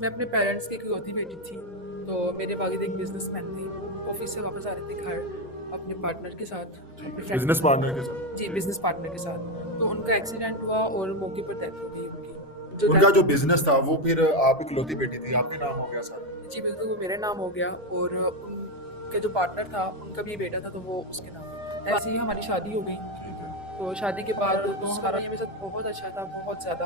मैं अपने पेरेंट्स की इकलौती बेटी थी। तो मेरे वालिद एक बिजनेसमैन थे। ऑफिस से वापस आ रहे थे घर अपने पार्टनर के साथ, ठीक अपने है, फ्रेंड के बिजनेस साथ। पार्टनर के साथ। जी, ठीक बिजनेस है। पार्टनर के साथ। तो उनका एक्सीडेंट हुआ और मौके पर डेथ हो गई उनकी। जो उनका डेथ जो बिजनेस था वो फिर आप इकलौती बेटी थी, आपके नाम हो गया सारा। जी बिल्कुल, वो मेरे नाम हो गया। और उनके जो पार्टनर था उनका भी बेटा था, तो वो उसके नाम। ऐसे ही हमारी शादी हो गई। ठीक है। तो शादी के बाद तो हमारा ये मेरे साथ बहुत अच्छा था, बहुत ज़्यादा।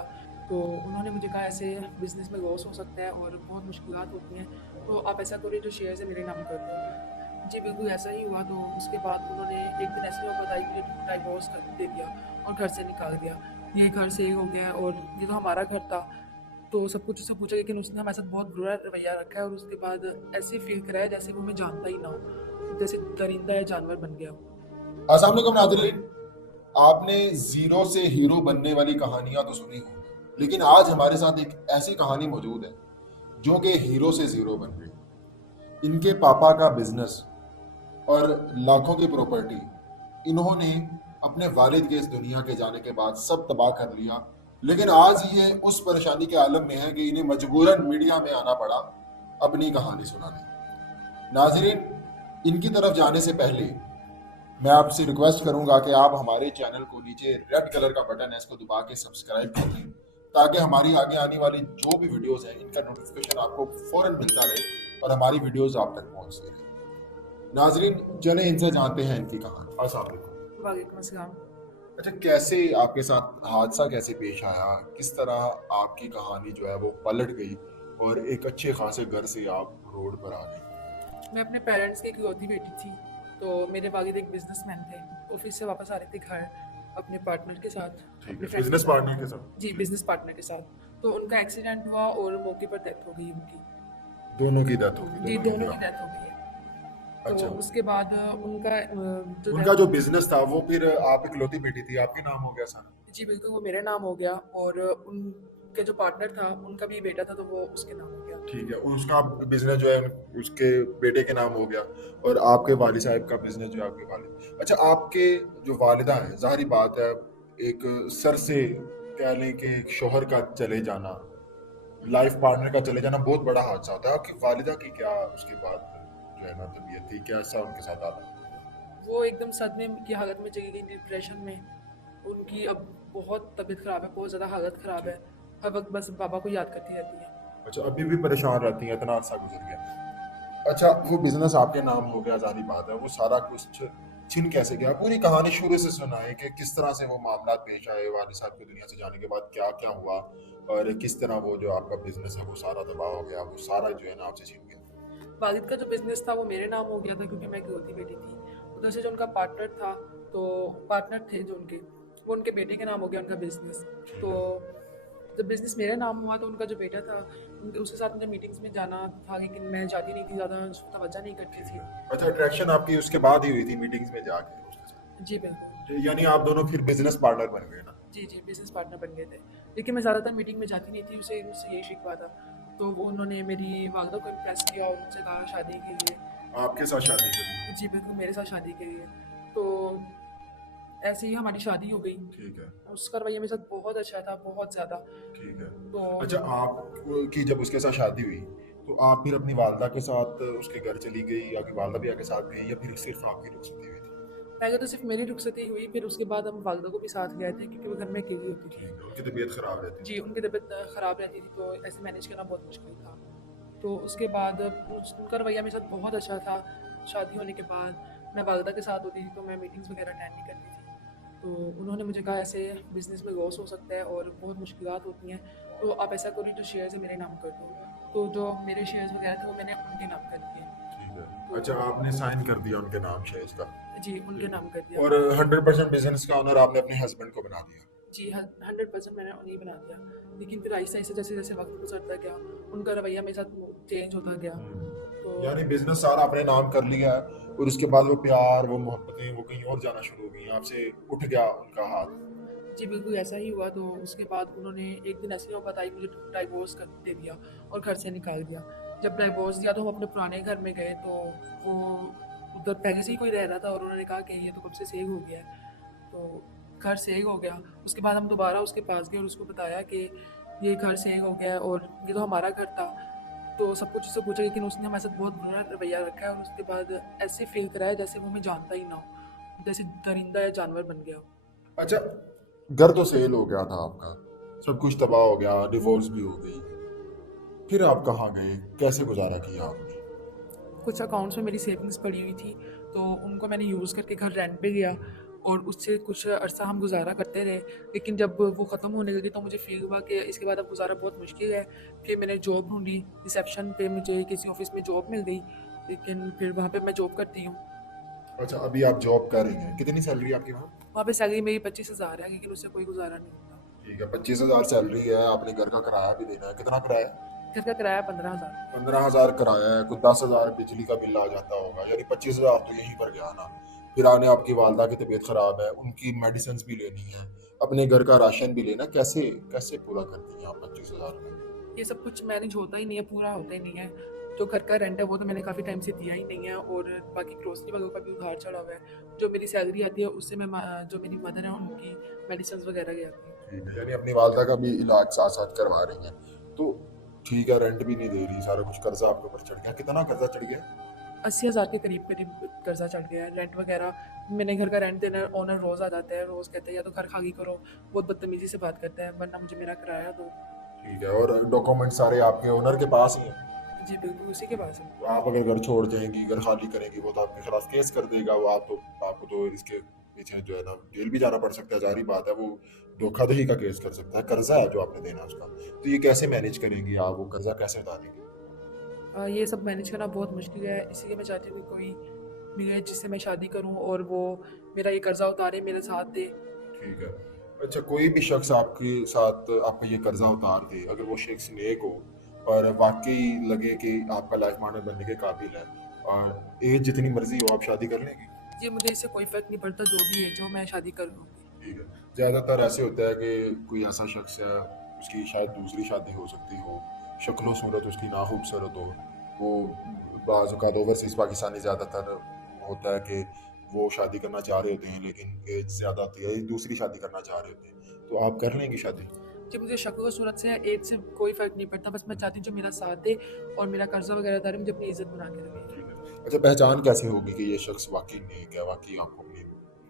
तो उन्होंने मुझे कहा ऐसे बिज़नेस में लॉस हो सकता है और बहुत मुश्किलात होती हैं, तो आप ऐसा करिए जो शेयर्स है मेरे नाम कर दो। जी बिल्कुल, ऐसा ही हुआ। तो उसके बाद उन्होंने एक दिन ऐसी नौबत आई, मुझे डाइवोर्स कर दे दिया और घर से निकाल दिया। ये घर से हो गया और ये तो हमारा घर था। तो सब कुछ उससे पूछा, लेकिन उसने हमारे साथ बहुत बुरा रवैया रखा है और उसके बाद ऐसे फील कराया जैसे वो हमें जानता ही ना हो, जैसे दरिंदा या जानवर बन गया हो। अस्सलाम वालेकुम नाज़रीन, आपने जीरो से हीरो बनने वाली कहानियां तो सुनी होंगी, लेकिन आज हमारे साथ एक ऐसी कहानी मौजूद है जो कि हीरो से जीरो बन गई। इनके पापा का बिजनेस और लाखों की प्रॉपर्टी इन्होंने अपने वालिद के इस दुनिया के जाने के बाद सब तबाह कर लिया। लेकिन आज ये उस परेशानी के आलम में है कि इन्हें मजबूरन मीडिया में आना पड़ा अपनी कहानी सुनाने। नाजरीन, इनकी तरफ जाने से पहले मैं आपसे रिक्वेस्ट करूंगा कि आप हमारे चैनल को नीचे रेड कलर का बटन है इसको दबा के सब्सक्राइब कर लें, ताकि हमारी आगे आने वाली जो भी वीडियोस हैं इनका नोटिफिकेशन आपको फौरन मिलता रहे और हमारी वीडियोस आप तक पहुंचती रहे। नाजरीन, चले इनसे जानते हैं इनकी कहानी। अस्सलाम वालेकुम। वालेकुम अस्सलाम। अच्छा, कैसे आपके साथ हादसा कैसे पेश आया, किस तरह आपकी कहानी जो है वो पलट गई और एक अच्छे खासे घर से आप रोड पर आ गई। मैं अपने पेरेंट्स की इकलौती बेटी थी। तो मेरे वालिद एक बिजनेसमैन थे। ऑफिस से वापस आ रहे थे घर अपने पार्टनर के साथ, ठीक अपने है, फ्रेंड के बिजनेस साथ। पार्टनर के साथ। जी, ठीक। बिजनेस पार्टनर के साथ। तो उनका एक्सीडेंट हुआ और मौके पर डेथ हो गई उनकी। दोनों की डेथ हो गई, जी, दोनों की दोनों की फिर। डेथ हो गई है। तो अच्छा, उसके बाद उनका जो उनका डेथ। जो बिजनेस था वो फिर आप इकलौती बेटी थी, आपके नाम हो गया सारा। जी बिल्कुल, वो मेरे नाम हो गया। और उनके जो पार्टनर था उनका भी बेटा था, तो वो उसके नाम हो गया। ठीक है, उसका बिजनेस जो है उसके बेटे के नाम हो गया और आपके वालिद साहब का बिजनेस जो है आपके वालिद। अच्छा, आपके जो वालिदा है, जाहिर बात है, एक सर से कह लें कि एक शोहर का चले जाना, लाइफ पार्टनर का चले जाना बहुत बड़ा हादसा होता है। आपकी वालिदा की क्या उसके बाद जो है ना तबीयत थी, कैसा उनके साथ हाल? वो एकदम सदमे की हालत में चली गई, डिप्रेशन में। उनकी अब बहुत तबीयत ख़राब है, बहुत ज़्यादा हालत ख़राब है। ठीक। हर वक्त बस पापा को याद करती रहती है। अच्छा, अभी भी परेशान रहती हैं, इतना अरसा गुजर गया। अच्छा, वो बिजनेस आपके नाम हो गया, जारी बात है, वो सारा कुछ छिन कैसे गया? पूरी कहानी शुरू से सुनाए कि किस तरह से वो मामला पेश आए, वालिद साहब की दुनिया से जाने के बाद क्या क्या हुआ और किस तरह वो जो आपका बिजनेस है वो सारा तबाह हो गया, वो सारा जो है ना आपसे छिन गया। वालिद का जो बिज़नेस था वो मेरे नाम हो गया था, क्योंकि मैं इकलौती बेटी थी। उधर से जो उनका पार्टनर था, तो पार्टनर थे जो उनके, वो उनके बेटे के नाम हो गया उनका बिज़नेस। ठीक तो है। जब बिज़नेस मेरे नाम हुआ तो उनका जो बेटा था, उसके साथ मुझे मीटिंग्स में जाना था, लेकिन मैं जाती नहीं थी, ज़्यादा तवज्जो नहीं करती ठीक थी। है। अच्छा, अट्रैक्शन आपकी उसके बाद ही हुई थी मीटिंग्स में जाके उसके जी बिल्कुल। साथ, यानी आप दोनों फिर बिजनेस पार्टनर बन गए ना। जी, जी, बिज़नेस पार्टनर बन गए थे। लेकिन मैं ज़्यादातर मीटिंग में जाती नहीं थी, उसे मुझसे यही शिकवा था। तो वो उन्होंने मेरी वालिदा को इम्प्रेस किया और मुझसे कहा शादी के लिए। आपके साथ शादी करी। जी बिल्कुल, मेरे साथ शादी के लिए। तो ऐसे ही हमारी शादी हो गई। ठीक है। उसका रवैया मेरे साथ बहुत अच्छा था, बहुत ज़्यादा। ठीक है। तो अच्छा, आप की जब उसके साथ शादी हुई तो आप फिर अपनी वालदा के साथ उसके घर चली गई, आपकी वालदा भी आपके साथ गई या फिर सिर्फ आपकी रुखसती हुई थी? पहले तो सिर्फ़ मेरी रुखसती हुई, फिर उसके बाद हम वालिदा को भी साथ ले आए थे, क्योंकि वो घर में अकेली होती ठीक थी। है, उनकी तबीयत खराब रहती जी, थी। उनकी तबीयत ख़राब रहती थी, तो ऐसे मैनेज करना बहुत मुश्किल था। तो उसके बाद उनका रवैया मेरे साथ बहुत अच्छा था। शादी होने के बाद मैं वालिदा के साथ होती थी, तो मैं मीटिंग्स वगैरह अटेंड नहीं करती थी। तो उन्होंने मुझे कहा ऐसे बिज़नेस में लॉस हो सकता है और बहुत मुश्किलात होती हैं, तो आप ऐसा करिए जो शेयर्स है मेरे नाम कर दो। तो जो मेरे शेयर्स वगैरह थे वो मैंने उनके नाम कर दिए। ठीक है। तो अच्छा, आपने साइन कर दिया उनके नाम शेयर्स का। जी, उनके ठीक नाम कर है, दिया। और 100% बिजनेस का ऑनर आपने अपने हस्बैंड को बना दिया। जी, 100% मैंने उन्हें बना दिया। लेकिन फिर आहिस्ता-आहिस्ता जैसे-जैसे वक़्त गुज़रता गया, उनका रवैया मेरे साथ चेंज होता गया। तो यानी बिजनेस सारा अपने नाम कर लिया है और उसके बाद वो प्यार, वो मोहब्बतें, वो कहीं और जाना शुरू हो गई, आपसे उठ गया उनका हाथ। जी, बिल्कुल ऐसा ही हुआ। तो उसके बाद उन्होंने एक दिन ऐसी नौबत आई, मुझे डाइवोर्स कर दे दिया और घर से निकाल दिया। जब डाइवोर्स दिया तो हम अपने पुराने घर में गए, तो वो उधर पहले से ही कोई रह रहा था और उन्होंने कहा कि ये तो कब से सेल हो गया है। तो घर सेल हो गया। उसके बाद हम दोबारा उसके पास गए और उसको बताया कि ये घर सेल हो गया है और ये तो हमारा घर था। तो सब कुछ उससे पूछा, लेकिन उसने हमारे साथ बहुत बुरा रवैया रखा है और उसके बाद ऐसे फ़ील कराया जैसे वो हमें जानता ही ना हो, जैसे दरिंदा या जानवर बन गया हो। अच्छा, घर तो सेल हो गया था आपका, सब कुछ तबाह हो गया, डिवोर्स भी हो गई, फिर आप कहाँ गए, कैसे गुजारा किया आपने? कुछ अकाउंट्स में मेरी सेविंग्स पड़ी हुई थी, तो उनको मैंने यूज़ करके घर रेंट पे गया और उससे कुछ अरसा हम गुज़ारा करते रहे। लेकिन जब वो ख़त्म होने लगी तो मुझे फ़ील हुआ कि इसके बाद अब गुज़ारा बहुत मुश्किल है। फिर मैंने जॉब ढूँढी, रिसेप्शन पे मुझे किसी ऑफ़िस में जॉब मिल गई, लेकिन फिर वहाँ पे मैं जॉब करती हूँ। अच्छा, अभी आप जॉब कर रही हैं, कितनी सैलरी आपकी वहाँ? वहाँ पे सैलरी मेरी 25,000 है, लेकिन उससे कोई गुज़ारा नहीं होता। ठीक है, 25,000 सैलरी है, आपने घर का किराया भी देना है, कितना किराया है? घर का किराया 15,000। 15,000 किराया है, कुछ 10,000 बिजली का बिल आ जाता होगा, यानी 25,000 तो यहीं पर गया ना। फिर आने आपकी वालदा की तबीयत खराब है, उनकी मेडिसिन भी लेनी है, अपने घर का राशन भी लेना, कैसे कैसे पूरा करती हैं आप 25,000 में? ये सब कुछ मैनेज होता ही नहीं है, पूरा होता ही नहीं है। जो घर का रेंट है वो तो मैंने काफ़ी टाइम से दिया ही नहीं है और बाकी ग्रोसरी वगैरह का भी उधार चढ़ा हुआ है। जो मेरी सैलरी आती है उससे मैं जो मेरी मदर है उनकी मेडिसिन वगैरह की आती है। ठीक है, यानी अपनी वालदा का भी इलाज साथ साथ करवा रही हैं। तो ठीक है, रेंट भी नहीं दे रही, सारा कुछ कर्जा आपके ऊपर चढ़ गया, कितना कर्जा चढ़ गया? 80,000 के करीब करीब कर्जा चढ़ गया है। रेंट वगैरह, मैंने घर का रेंट देना है, ओनर रोज़ आ जाता है, रोज़ कहते हैं या तो घर खाली करो, बहुत बदतमीज़ी से बात करता है, वरना मुझे मेरा किराया दो। ठीक है, और डॉक्यूमेंट सारे आपके ओनर के पास ही हैं? जी बिल्कुल, उसी के पास है। तो आप अगर घर छोड़ जाएंगी, घर खाली करेंगी, वो तो आपके खिलाफ केस कर देगा, वो आपको तो इसके पीछे जो है ना जेल भी जाना पड़ सकता है, जारी बात है, वो धोखाधड़ी का केस कर सकता है, कर्जा है जो आपने देना उसका। तो ये कैसे मैनेज करेंगी आप, वो कर्जा कैसे उतारेंगी? ये सब मैनेज करना बहुत मुश्किल है, इसीलिए मैं चाहती हूँ कि कोई मिले जिससे मैं शादी करूँ और वो मेरा ये कर्जा उतारे, मेरा साथ दे। ठीक है। अच्छा, कोई भी शख्स आपके साथ आपका ये कर्जा उतार दे, अगर वो शख्स नेक हो और वाकई लगे कि आपका लाइफ पार्टनर बनने के काबिल है और एज जितनी मर्जी हो, आप शादी कर लेंगी? जी मुझे इससे कोई फ़र्क नहीं पड़ता, जो भी है जो मैं शादी कर लूँगी। ठीक है। ज़्यादातर ऐसे होता है कि कोई ऐसा शख्स है, उसकी शायद दूसरी शादी हो सकती हो, शक्लो सूरत उसकी ना खूबसूरत हो, वो बाज़ औक़ात ओवरसीज़ पाकिस्तानी ज़्यादातर होता है कि वो शादी करना चाह रहे होते हैं, लेकिन एज ज़्यादा होती है, दूसरी शादी करना चाह रहे होते हैं। तो आप कर लेंगी शादी? जी मुझे शक्ल और सूरत से, एज से कोई फ़र्क नहीं पड़ता, बस मैं चाहती हूँ जो मेरा साथ दे और मेरा कर्जा वगैरह उतारे, मुझे अपनी इज़्ज़त बना के रखे। ठीक है। अच्छा, पहचान कैसे होगी कि ये शख्स वाक़ई नेक है, वाक़ई आपको अपनी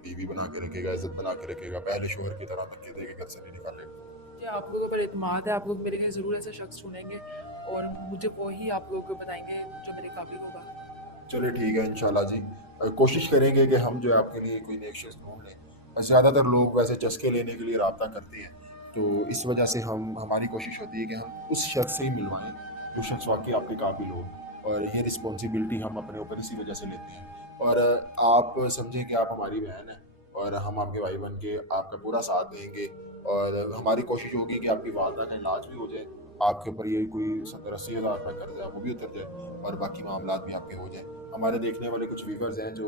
बीवी बना के रखेगा, इज़्ज़त बना के रखेगा, पहले शौहर की तरह धक्के देके घर से नहीं निकालेगा? जी आप लोगों पर एतमाद है, आप लोग मेरे लिए ज़रूर ऐसा शख्स चुनेंगे और मुझे वो ही आप लोग बताएँगे जो मेरे काबिल होगा। चलिए ठीक है, इंशाल्लाह जी। कोशिश करेंगे कि हम जो है आपके लिए कोई नेक शख्स ढूँढ लें। ज़्यादातर लोग वैसे चस्के लेने के लिए राब्ता करते हैं, तो इस वजह से हमारी कोशिश होती है कि हम उस शख्स से ही मिलवाएँ, जो शख्स वाक़ई आपके काबिल हो, और ये रिस्पॉन्सिबिलिटी हम अपने ऊपर इसी वजह से लेते हैं। और आप समझें कि आप हमारी बहन हैं और हम आपके भाई बन के आपका पूरा साथ देंगे, और हमारी कोशिश होगी कि आपकी वालदा का इलाज भी हो जाए, आपके ऊपर ये कोई 70-80 हज़ार रुपये कर्ज़ है वो भी उतर जाए और बाकी मामलात भी आपके हो जाएँ। हमारे देखने वाले कुछ व्यूवर्स हैं जो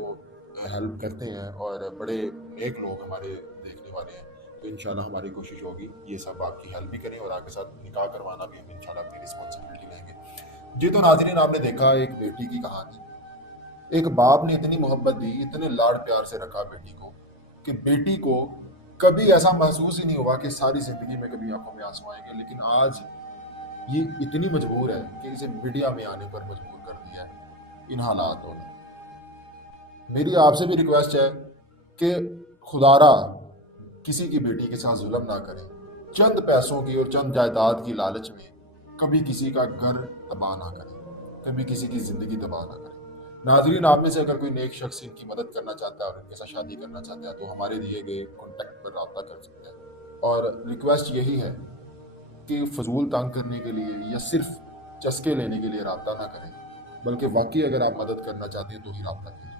हेल्प करते हैं और बड़े नेक लोग हमारे देखने वाले हैं, तो इंशाल्लाह हमारी कोशिश होगी ये सब आपकी हेल्प भी करें और आपके साथ निकाह करवाना भी हम इंशाल्लाह अपनी रिस्पॉन्सिबिलिटी लेंगे जी। तो नाज़रीन, आपने देखा एक बेटी की कहानी। एक बाप ने इतनी मोहब्बत दी, इतने लाड प्यार से रखा बेटी को, कि बेटी को कभी ऐसा महसूस ही नहीं हुआ कि सारी जिंदगी में कभी आंखों में आंसू आएंगे, लेकिन आज ये इतनी मजबूर है कि इसे मीडिया में आने पर मजबूर कर दिया है इन हालातों ने। मेरी आपसे भी रिक्वेस्ट है कि खुदारा किसी की बेटी के साथ जुल्म ना करें, चंद पैसों की और चंद जायदाद की लालच में कभी किसी का घर तबाह ना करें, कभी किसी की ज़िंदगी तबाह ना करें। नाजरीन, आप में से अगर कोई नेक शख्स इनकी मदद करना चाहता है और इनके साथ शादी करना चाहता है, तो हमारे दिए गए कॉन्टैक्ट पर रब्ता कर सकता है। और रिक्वेस्ट यही है कि फजूल तंग करने के लिए या सिर्फ चस्के लेने के लिए रब्ता ना करें, बल्कि वाकई अगर आप मदद करना चाहते हैं तो ही रब्ता करें।